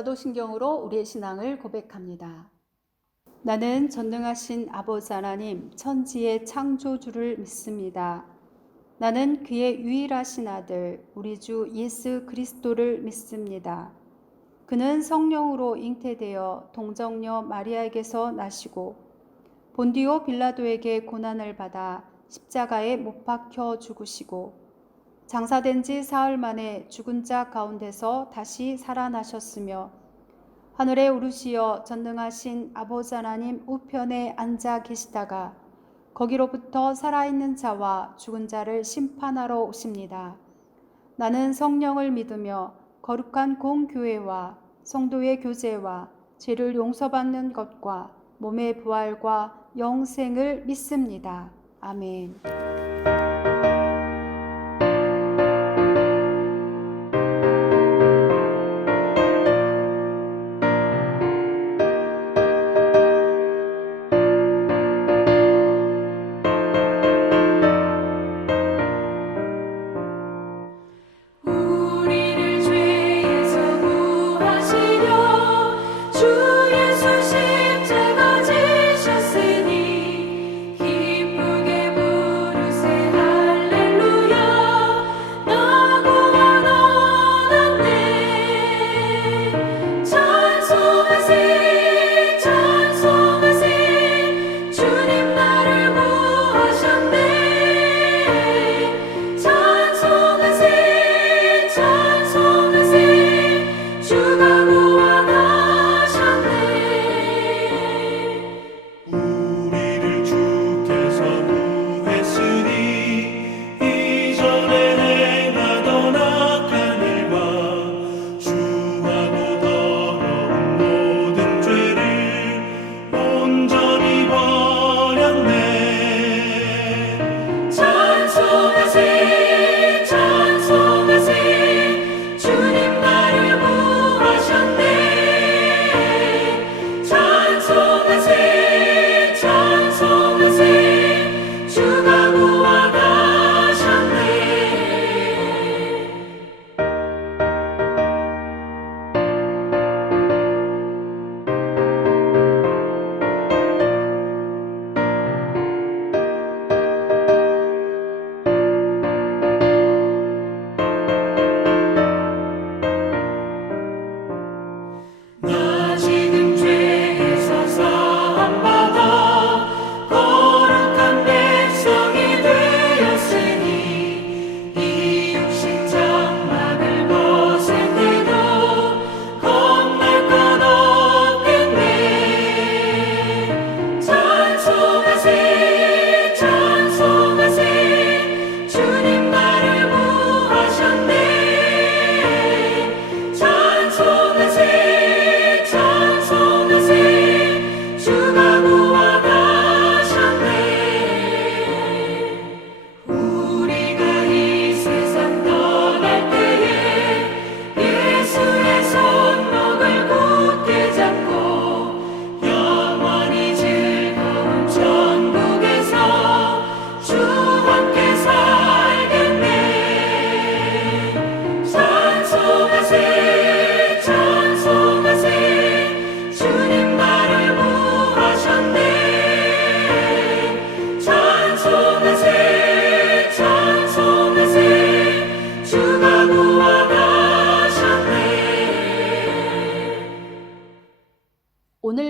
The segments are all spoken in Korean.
사도신경으로 우리의 신앙을 고백합니다. 나는 전능하신 아버지 하나님 천지의 창조주를 믿습니다. 나는 그의 유일하신 아들 우리 주 예수 그리스도를 믿습니다. 그는 성령으로 잉태되어 동정녀 마리아에게서 나시고 본디오 빌라도에게 고난을 받아 십자가에 못 박혀 죽으시고 장사된 지 사흘 만에 죽은 자 가운데서 다시 살아나셨으며 하늘에 오르시어 전능하신 아버지 하나님 우편에 앉아 계시다가 거기로부터 살아있는 자와 죽은 자를 심판하러 오십니다. 나는 성령을 믿으며 거룩한 공교회와 성도의 교제와 죄를 용서받는 것과 몸의 부활과 영생을 믿습니다. 아멘.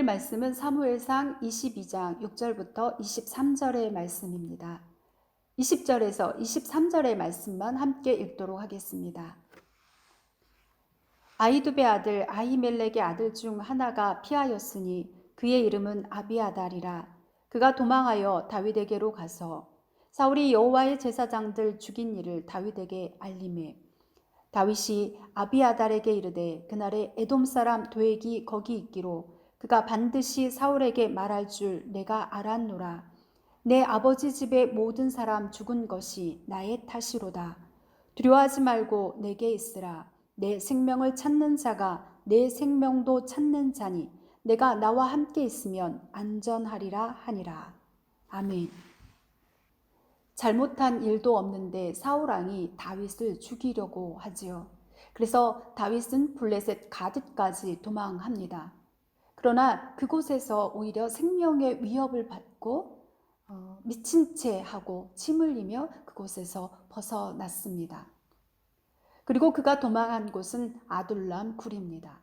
오늘 말씀은 사무엘상 22장 6절부터 23절의 말씀입니다. 20절에서 23절의 말씀만 함께 읽도록 하겠습니다. 아히두베의 아들 아히멜렉의 아들 중 하나가 피하였으니 그의 이름은 아비아달이라. 그가 도망하여 다윗에게로 가서 사울이 여호와의 제사장들 죽인 일을 다윗에게 알림해 다윗이 아비아달에게 이르되 그날에 에돔 사람 도액이 거기 있기로 그가 반드시 사울에게 말할 줄 내가 알았노라. 내 아버지 집의 모든 사람 죽은 것이 나의 탓이로다. 두려워하지 말고 내게 있으라. 내 생명을 찾는 자가 내 생명도 찾는 자니 내가 나와 함께 있으면 안전하리라 하니라. 아멘. 잘못한 일도 없는데 사울 왕이 다윗을 죽이려고 하지요. 그래서 다윗은 블레셋 가드까지 도망합니다. 그러나 그곳에서 오히려 생명의 위협을 받고 미친 채 하고 침 흘리며 그곳에서 벗어났습니다. 그리고 그가 도망한 곳은 아둘람 굴입니다.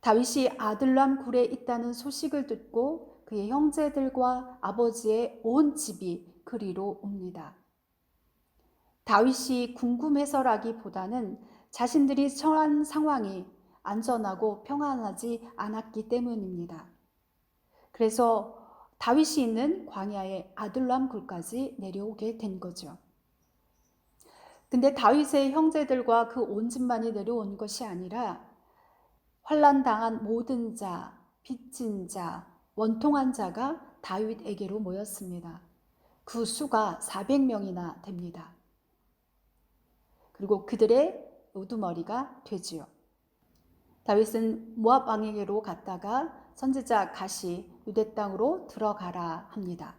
다윗이 아둘람 굴에 있다는 소식을 듣고 그의 형제들과 아버지의 온 집이 그리로 옵니다. 다윗이 궁금해서라기보다는 자신들이 처한 상황이 안전하고 평안하지 않았기 때문입니다. 그래서 다윗이 있는 광야의 아둘람 굴까지 내려오게 된 거죠. 근데 다윗의 형제들과 그 온 집만이 내려온 것이 아니라 환난당한 모든 자, 빚진 자, 원통한 자가 다윗에게로 모였습니다. 그 수가 400명이나 됩니다. 그리고 그들의 우두머리가 되지요. 다윗은 모압 왕에게로 갔다가 선지자 갓이 유대 땅으로 들어가라 합니다.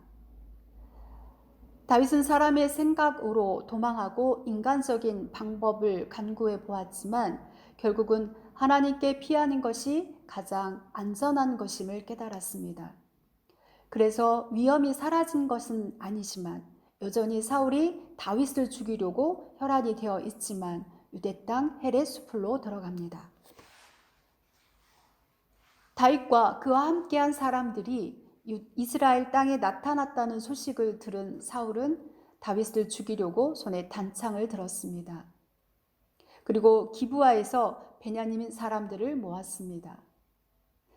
다윗은 사람의 생각으로 도망하고 인간적인 방법을 간구해 보았지만 결국은 하나님께 피하는 것이 가장 안전한 것임을 깨달았습니다. 그래서 위험이 사라진 것은 아니지만 여전히 사울이 다윗을 죽이려고 혈안이 되어 있지만 유대 땅 헬의 숲으로 들어갑니다. 다윗과 그와 함께한 사람들이 이스라엘 땅에 나타났다는 소식을 들은 사울은 다윗을 죽이려고 손에 단창을 들었습니다. 그리고 기브아에서 베냐민 사람들을 모았습니다.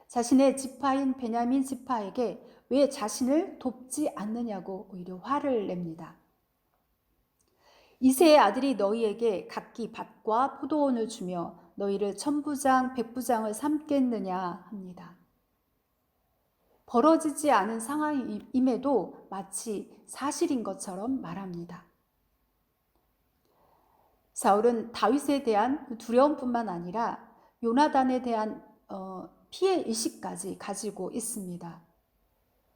자신의 지파인 베냐민 지파에게 왜 자신을 돕지 않느냐고 오히려 화를 냅니다. 이새의 아들이 너희에게 각기 밭과 포도원을 주며 너희를 천부장, 백부장을 삼겠느냐 합니다. 벌어지지 않은 상황임에도 마치 사실인 것처럼 말합니다. 사울은 다윗에 대한 두려움뿐만 아니라 요나단에 대한 피해 의식까지 가지고 있습니다.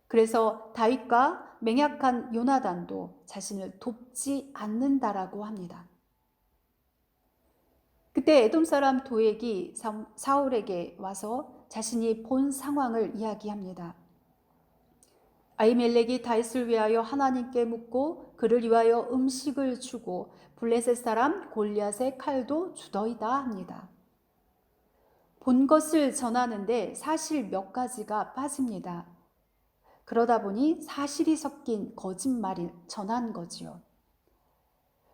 그래서 다윗과 맹약한 요나단도 자신을 돕지 않는다라고 합니다. 그때 에돔 사람 도액이 사울에게 와서 자신이 본 상황을 이야기합니다. 아히멜렉이 다윗을 위하여 하나님께 묻고 그를 위하여 음식을 주고 블레셋 사람 골리앗의 칼도 주더이다 합니다. 본 것을 전하는데 사실 몇 가지가 빠집니다. 그러다 보니 사실이 섞인 거짓말을 전한 거지요.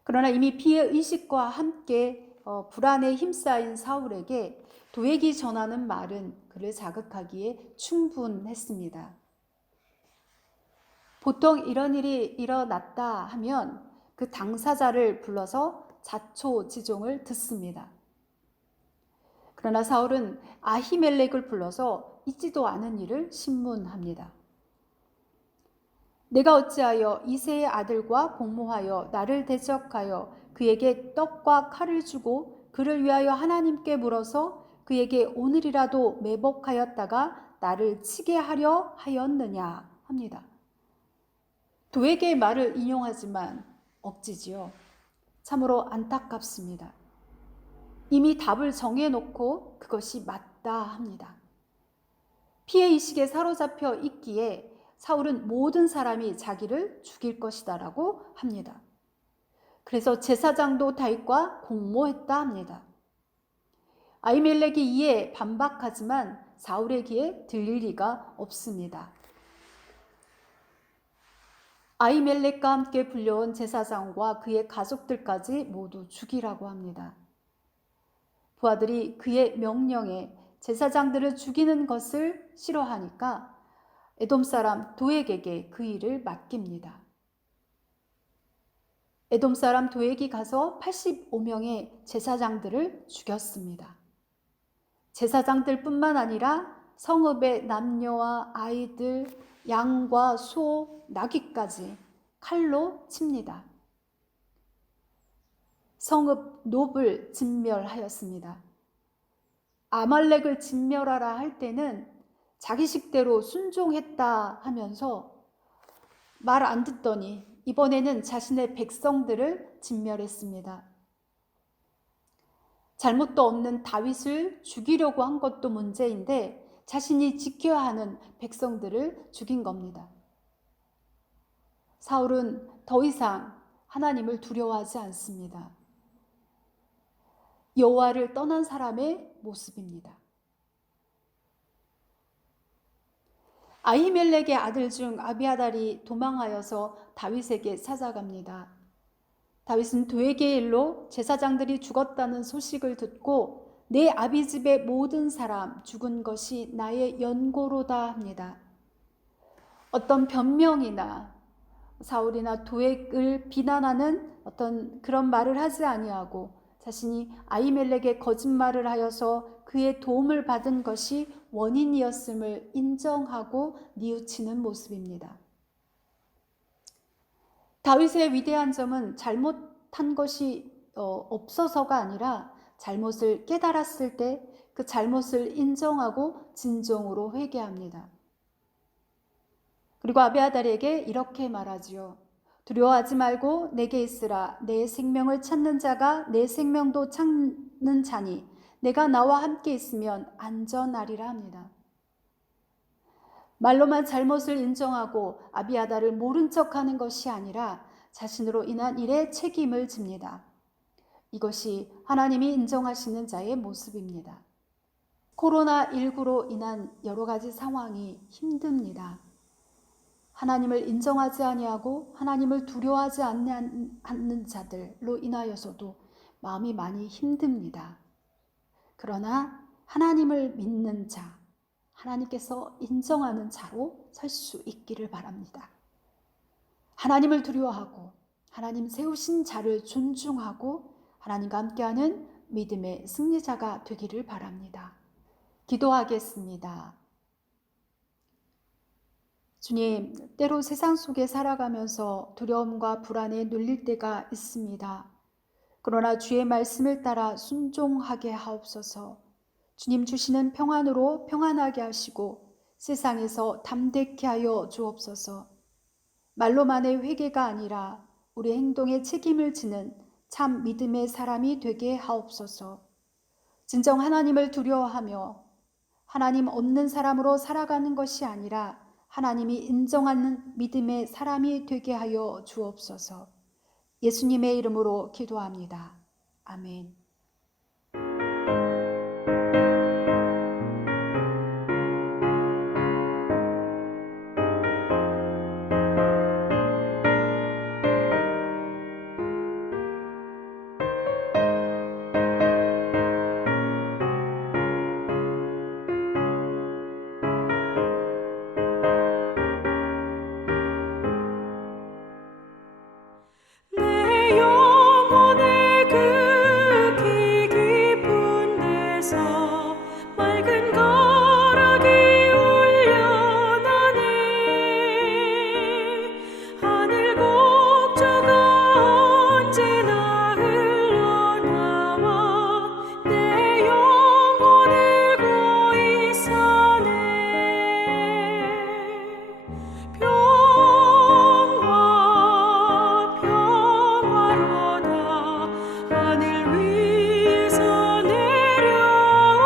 그러나 이미 피해 의식과 함께 불안에 힘싸인 사울에게 도액이 전하는 말은 그를 자극하기에 충분했습니다. 보통 이런 일이 일어났다 하면 그 당사자를 불러서 자초지종을 듣습니다. 그러나 사울은 아히멜렉을 불러서 있지도 않은 일을 신문합니다. 내가 어찌하여 이새의 아들과 공모하여 나를 대적하여 그에게 떡과 칼을 주고 그를 위하여 하나님께 물어서 그에게 오늘이라도 매복하였다가 나를 치게 하려 하였느냐 합니다. 도액의 말을 인용하지만 억지지요. 참으로 안타깝습니다. 이미 답을 정해놓고 그것이 맞다 합니다. 피해의식에 사로잡혀 있기에 사울은 모든 사람이 자기를 죽일 것이다라고 합니다. 그래서 제사장도 다윗과 공모했다 합니다. 아히멜렉이 이에 반박하지만 사울의 귀에 들릴 리가 없습니다. 아히멜렉과 함께 불려온 제사장과 그의 가족들까지 모두 죽이라고 합니다. 부하들이 그의 명령에 제사장들을 죽이는 것을 싫어하니까 에돔 사람 도액에게 그 일을 맡깁니다. 에돔 사람 도액이 가서 85명의 제사장들을 죽였습니다. 제사장들뿐만 아니라 성읍의 남녀와 아이들, 양과 소, 나귀까지 칼로 칩니다. 성읍 놉을 진멸하였습니다. 아말렉을 진멸하라 할 때는 자기 식대로 순종했다 하면서 말 안 듣더니 이번에는 자신의 백성들을 진멸했습니다. 잘못도 없는 다윗을 죽이려고 한 것도 문제인데 자신이 지켜야 하는 백성들을 죽인 겁니다. 사울은 더 이상 하나님을 두려워하지 않습니다. 여호와를 떠난 사람의 모습입니다. 아히멜렉의 아들 중 아비아달이 도망하여서 다윗에게 찾아갑니다. 다윗은 되게 일로 제사장들이 죽었다는 소식을 듣고 내 아비 집의 모든 사람 죽은 것이 나의 연고로다 합니다. 어떤 변명이나 사울이나 도액을 비난하는 어떤 그런 말을 하지 아니하고 자신이 아히멜렉의 거짓말을 하여서 그의 도움을 받은 것이 원인이었음을 인정하고 뉘우치는 모습입니다. 다윗의 위대한 점은 잘못한 것이 없어서가 아니라 잘못을 깨달았을 때 그 잘못을 인정하고 진정으로 회개합니다. 그리고 아비아달에게 이렇게 말하지요. 두려워하지 말고 내게 있으라. 내 생명을 찾는 자가 내 생명도 찾는 자니 내가 나와 함께 있으면 안전하리라 합니다. 말로만 잘못을 인정하고 아비아달을 모른 척하는 것이 아니라 자신으로 인한 일에 책임을 집니다. 이것이 하나님이 인정하시는 자의 모습입니다. 코로나19로 인한 여러 가지 상황이 힘듭니다. 하나님을 인정하지 아니하고 하나님을 두려워하지 않는 자들로 인하여서도 마음이 많이 힘듭니다. 그러나 하나님을 믿는 자, 하나님께서 인정하는 자로 설 수 있기를 바랍니다. 하나님을 두려워하고 하나님 세우신 자를 존중하고 하나님과 함께하는 믿음의 승리자가 되기를 바랍니다. 기도하겠습니다. 주님, 때로 세상 속에 살아가면서 두려움과 불안에 눌릴 때가 있습니다. 그러나 주의 말씀을 따라 순종하게 하옵소서. 주님 주시는 평안으로 평안하게 하시고 세상에서 담대케 하여 주옵소서. 말로만의 회개가 아니라 우리 행동에 책임을 지는 참 믿음의 사람이 되게 하옵소서. 진정 하나님을 두려워하며 하나님 없는 사람으로 살아가는 것이 아니라 하나님이 인정하는 믿음의 사람이 되게 하여 주옵소서. 예수님의 이름으로 기도합니다. 아멘. 하늘 위에서 내려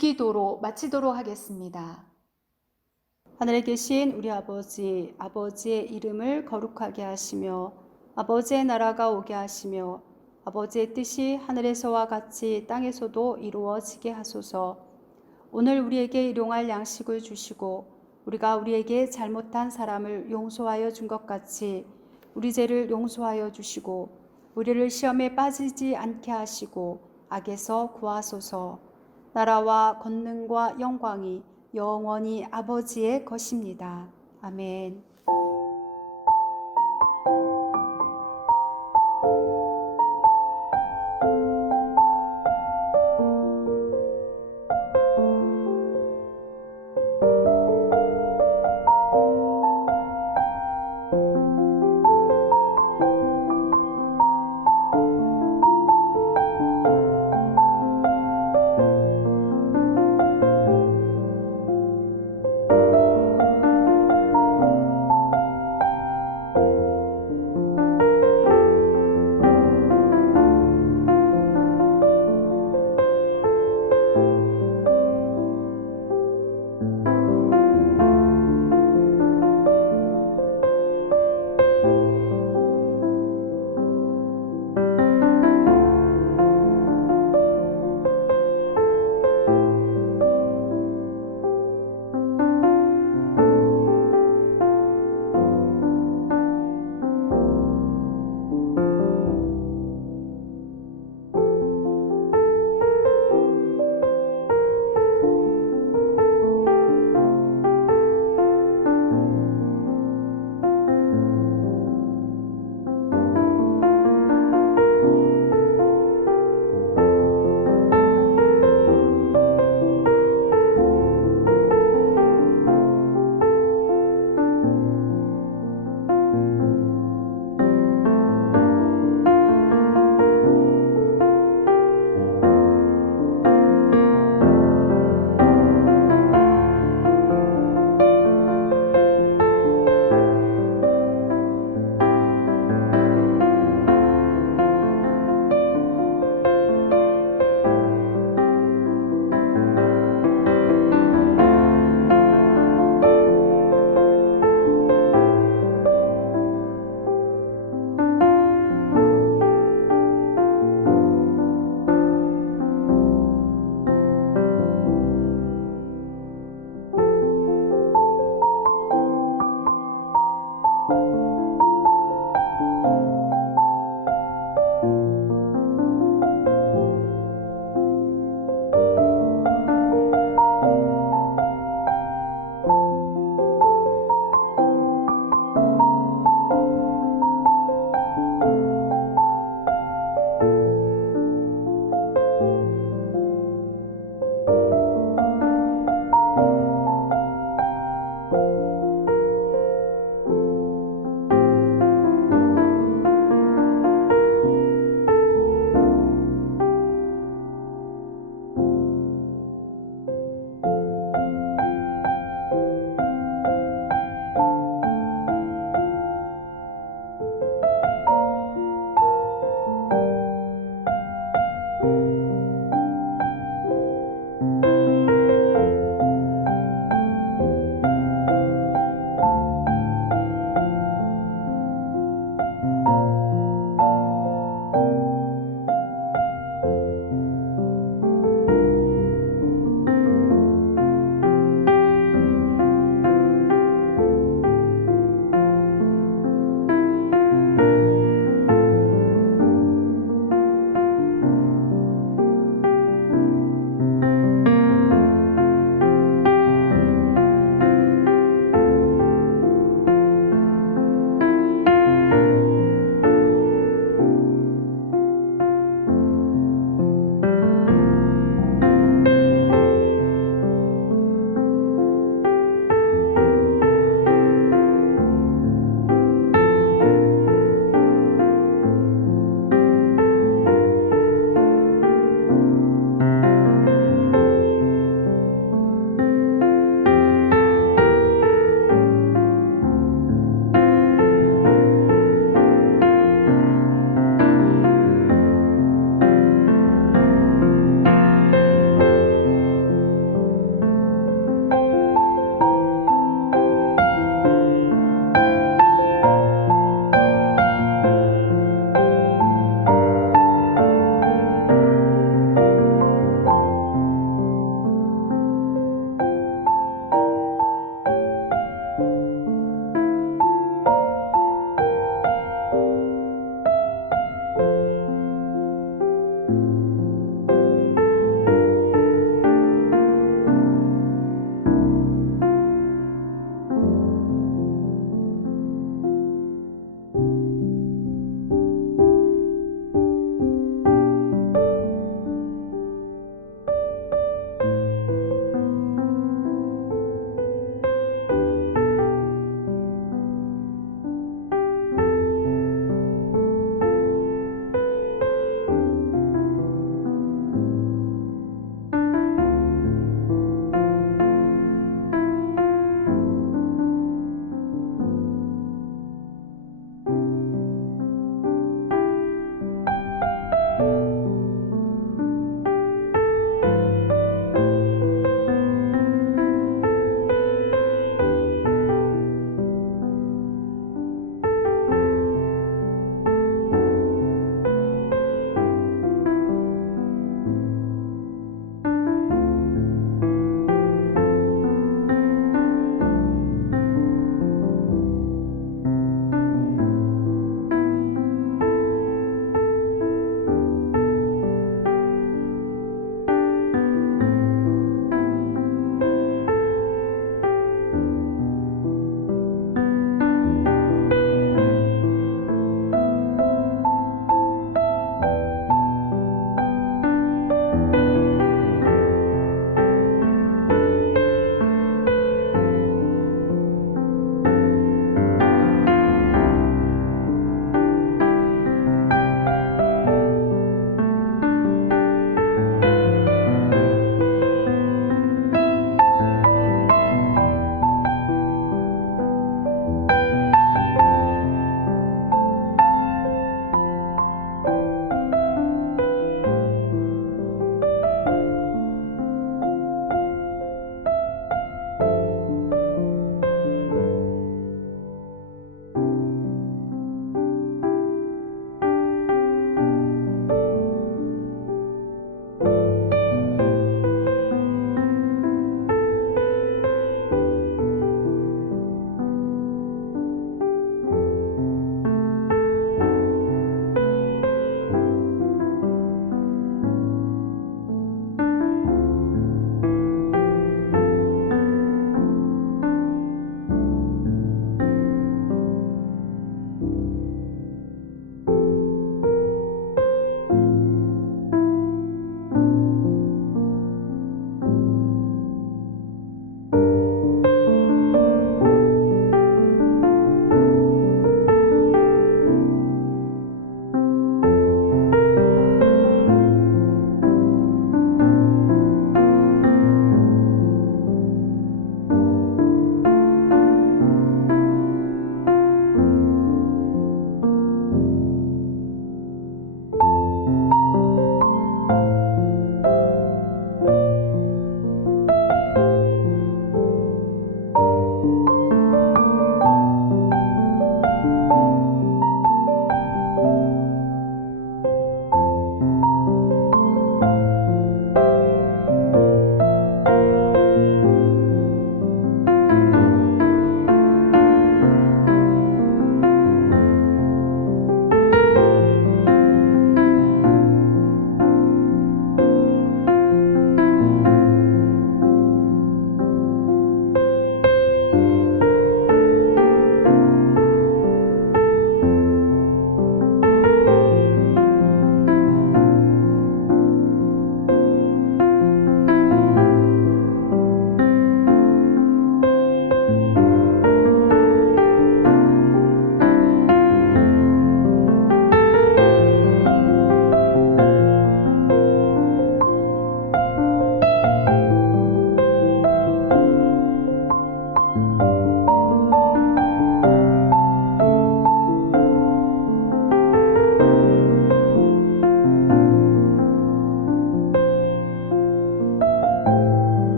주기도로 마치도록 하겠습니다. 하늘에 계신 우리 아버지, 아버지의 이름을 거룩하게 하시며 아버지의 나라가 오게 하시며 아버지의 뜻이 하늘에서와 같이 땅에서도 이루어지게 하소서. 오늘 우리에게 일용할 양식을 주시고 우리가 우리에게 잘못한 사람을 용서하여 준 것 같이 우리 죄를 용서하여 주시고 우리를 시험에 빠지지 않게 하시고 악에서 구하소서. 나라와 권능과 영광이 영원히 아버지의 것입니다. 아멘.